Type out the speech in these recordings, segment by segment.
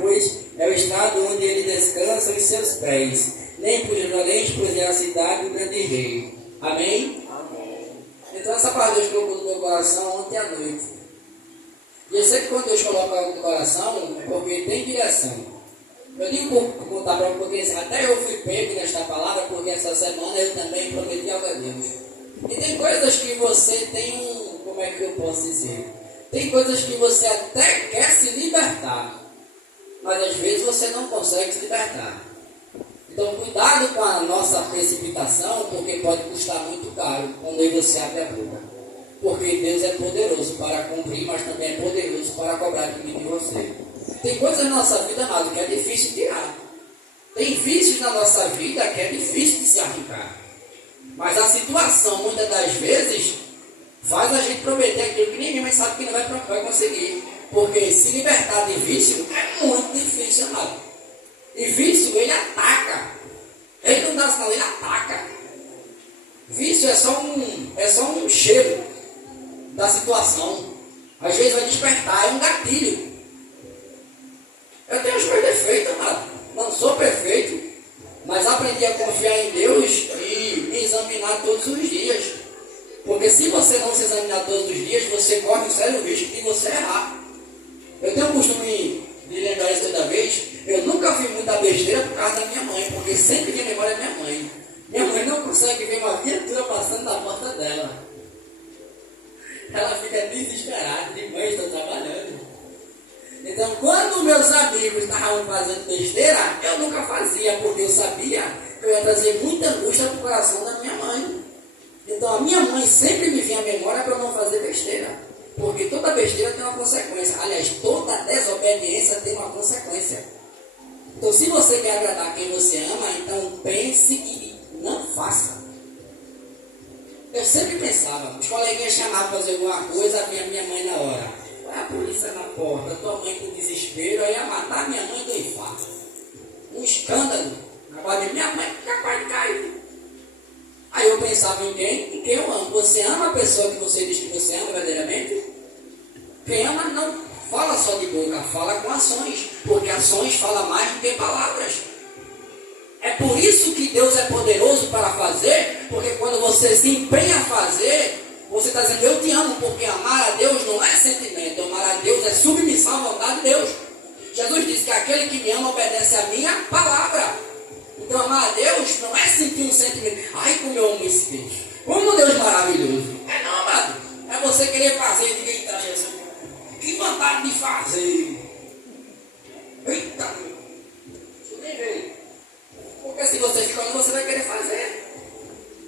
pois é o estado onde ele descansa os seus pés. Nem por violente, pois é a cidade do grande rei. Amém? Amém. Então essa palavra Deus colocou no meu coração ontem à noite. E eu sei que quando Deus coloca algo no coração, é porque tem direção. Eu digo por contar para porque até eu fui pego nesta palavra, porque essa semana eu também prometi algo a Deus. E tem coisas que você tem como é que eu posso dizer? Tem coisas que você até quer se libertar, mas às vezes você não consegue se libertar. Então cuidado com a nossa precipitação, porque pode custar muito caro quando você abre a boca. Porque Deus é poderoso para cumprir, mas também é poderoso para cobrar de mim e de você. Tem coisas na nossa vida, amado, que é difícil tirar. Tem vícios na nossa vida que é difícil de se arrancar. Mas a situação, muitas das vezes, faz a gente prometer aquilo que ninguém mais sabe que não vai conseguir. Porque se libertar de vício é muito difícil, amado. E vício, ele ataca. Ele não dá sinal, ele ataca. Vício é só um cheiro da situação. Às vezes vai despertar, é um gatilho. Eu tenho os meus defeitos, amado. Não sou perfeito, mas aprendi a confiar em Deus e me examinar todos os dias. Porque se você não se examinar todos os dias, você corre um sério risco de você errar. Eu tenho o costume de lembrar isso toda vez. Eu nunca fiz muita besteira por causa da minha mãe, porque sempre que memória é minha mãe. Minha mãe não consegue ver uma viatura passando na porta dela. Ela fica desesperada, de mãe, estou trabalhando. Então, quando meus amigos estavam fazendo besteira, eu nunca fazia, porque eu sabia que eu ia trazer muita angústia para o coração da minha mãe. Então, a minha mãe sempre me vinha à memória para eu não fazer besteira. Porque toda besteira tem uma consequência. Aliás, toda desobediência tem uma consequência. Então, se você quer agradar quem você ama, então pense e não faça. Eu sempre pensava, os coleguinhas chamavam para fazer alguma coisa, vinha minha mãe na hora. A polícia na porta, tua mãe com desespero, eu ia matar minha mãe do infarto. Um escândalo. Agora minha mãe capaz de cair. Aí eu pensava em quem? Em quem eu amo. Você ama a pessoa que você diz que você ama verdadeiramente? Quem ama não fala só de boca, fala com ações. Porque ações falam mais do que palavras. É por isso que Deus é poderoso para fazer, porque quando você se empenha a fazer, você está dizendo, eu te amo, porque amar a Deus não é sentimento, amar a Deus é submissão à vontade de Deus. Jesus disse que aquele que me ama obedece a minha palavra. Então amar a Deus não é sentir um sentimento, ai como eu amo esse Deus, como um Deus maravilhoso. É não, amado, é você querer fazer, eita Jesus, que vontade de fazer. Eita, isso nem veio. Porque se você ficar olhando, você vai querer fazer.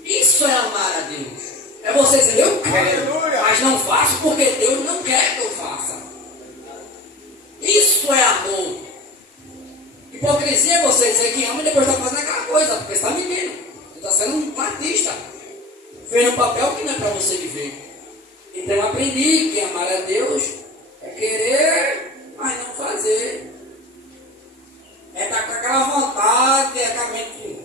Isso é amar a Deus. É você dizer, eu quero, mas não faço porque Deus não quer que eu faça. Isso é amor. Hipocrisia é você dizer que ama e depois está fazendo aquela coisa, porque você está mentindo. Você está sendo um artista. Fez um papel que não é para você viver. Então eu aprendi que amar a Deus é querer, mas não fazer. É estar com aquela vontade, é também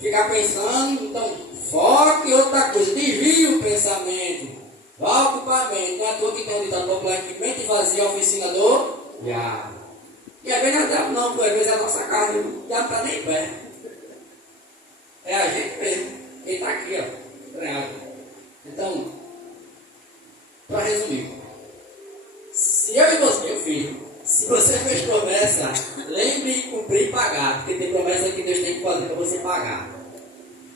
ficar pensando, então foque em outra coisa, desvie o pensamento, vá para a mente. Não é à toa que tem um ditado popular que mente vazia é oficina do diabo. E às vezes não é diabo não, porque às vezes é a nossa casa, o diabo está nem perto. É a gente mesmo, ele está aqui, ó, treinado. Então, para resumir, se eu e você, meu filho, se você fez promessa, lembre de cumprir e pagar, porque tem promessa que Deus tem que fazer para você pagar.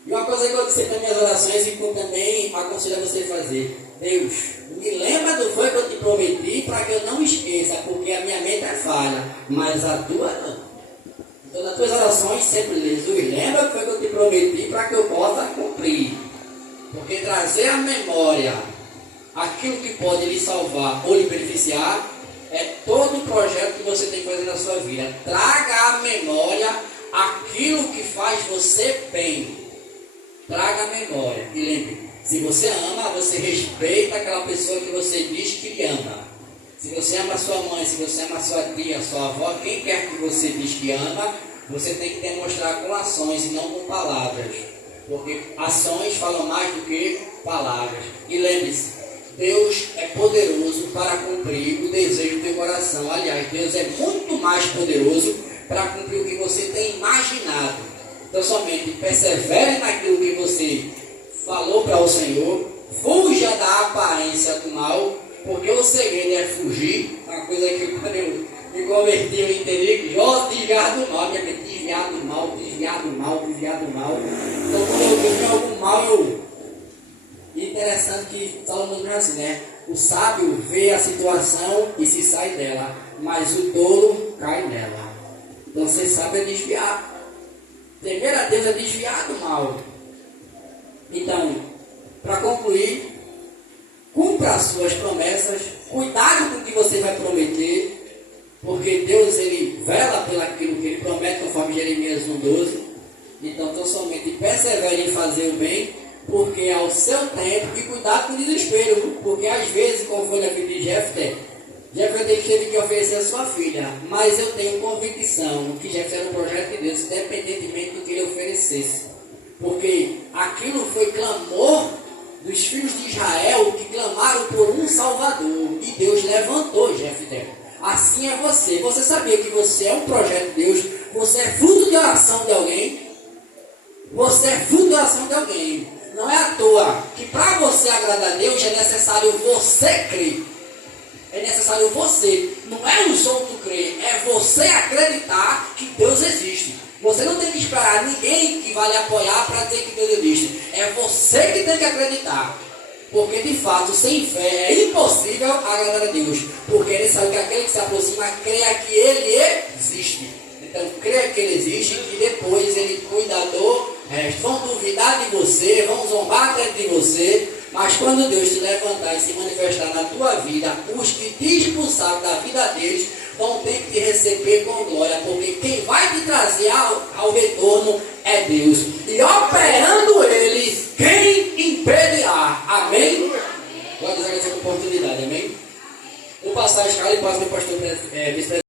E uma coisa que eu disse nas minhas orações e que eu também aconselho a você fazer: Deus, me lembra do foi que eu te prometi para que eu não esqueça, porque a minha mente é falha, mas a tua não. Então nas tuas orações sempre Jesus, lembra do foi que eu te prometi para que eu possa cumprir. Porque trazer à memória aquilo que pode lhe salvar ou lhe beneficiar é todo o projeto que você tem que fazer na sua vida. Traga à memória aquilo que faz você bem. Traga à memória. E lembre, se você ama, você respeita aquela pessoa que você diz que lhe ama. Se você ama a sua mãe, se você ama a sua tia, a sua avó, quem quer que você diz que ama, você tem que demonstrar com ações e não com palavras. Porque ações falam mais do que palavras. E lembre-se, Deus é poderoso para cumprir o desejo do teu coração. Aliás, Deus é muito mais poderoso para cumprir o que você tem imaginado. Então somente persevere naquilo que você falou para o Senhor, fuja da aparência do mal, porque o segredo é fugir. Uma coisa que quando eu me converti, eu entendi que desviar do mal, minha mente, desviar do mal, desviar do mal, desviar do mal. Então quando eu vejo algum mal, interessante que Salomão diz assim, né? O sábio vê a situação e se sai dela, mas o tolo cai nela. Então você sabe é desviar. Temer a Deus é desviar do mal. Então, para concluir, cumpra as suas promessas, cuidado com o que você vai prometer, porque Deus ele vela pelo aquilo que ele promete, conforme Jeremias 1,12. Então, tão somente persevere em fazer o bem, porque ao seu tempo, e cuidado com o desespero, porque às vezes, como foi na vida de Jefté teve que oferecer a sua filha, mas eu tenho convicção que Jefté era um projeto de Deus, independentemente do que ele oferecesse, porque aquilo foi clamor dos filhos de Israel que clamaram por um Salvador, e Deus levantou Jefté. Assim é você. Você sabia que você é um projeto de Deus? Você é fruto de oração de alguém? Você é fruto de oração de alguém. Não é à toa que para você agradar a Deus é necessário você crer. É necessário você. Não é os outros crer, é você acreditar que Deus existe. Você não tem que esperar ninguém que vai lhe apoiar para dizer que Deus existe. É você que tem que acreditar. Porque de fato, sem fé é impossível agradar a Deus. Porque ele sabe que aquele que se aproxima creia que ele existe. Então creia que ele existe e depois ele cuida do resto. Vão duvidar de você, vão zombar dentro de você. Mas quando Deus te levantar e se manifestar na tua vida, os que te expulsaram da vida deles vão ter que te receber com glória, porque quem vai te trazer ao retorno é Deus. E operando Ele, quem impedirá? Amém? Vou agradecer a oportunidade, amém? Vou passar a escala e passo para o pastor vice-presidente.